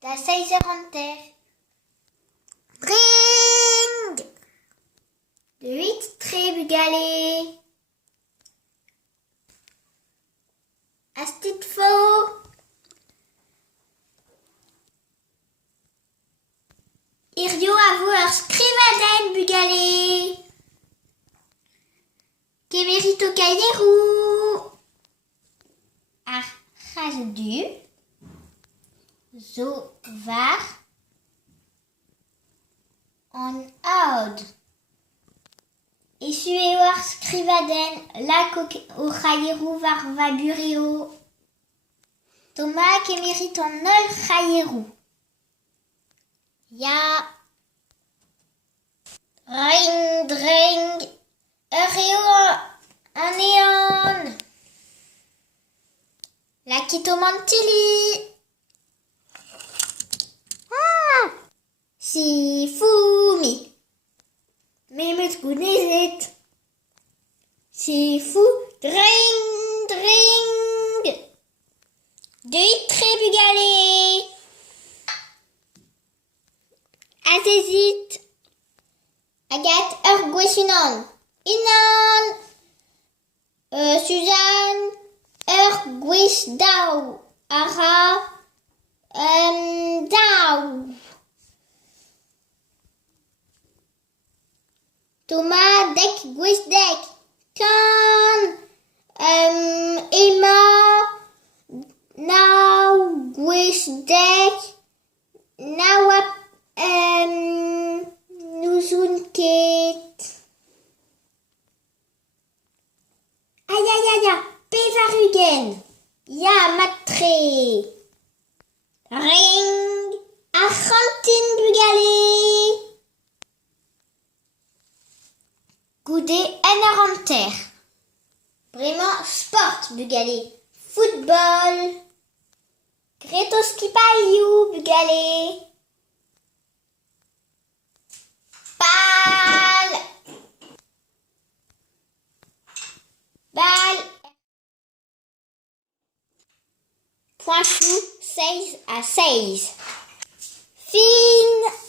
Da 6 heures en terre. Ring! De 8 très bugalé. Astit faux. Irio avoir scrivaden bugalé. Kemerito kayeru. Arrasdu. Zo var. On oud. Isuewar scrivaden la o chayeru var vabureo. Thomas kemerito nol chayeru. Ja. Ring, ring. Eureo aneon. La kitomantili. Ah. Si fumi. Mehmet gunezet. Si fou. Dring, dring. Deuit très bugalé. Azezit. Agathe Urguesinon. Inan. Suzanne Urguesdau. Ara. Dau. Thomas Dek Guesdek. Kan. Emma. Now Guesdek. Now Nuzunket. Aïe, Pevarugen. Ya matre. Ring. Argentine bugalé. Goudé en Vraiment sport bugalé. Football. Gretoski paliou bugalé. Balle. Balle. Point fou, 6 à 6. Fine.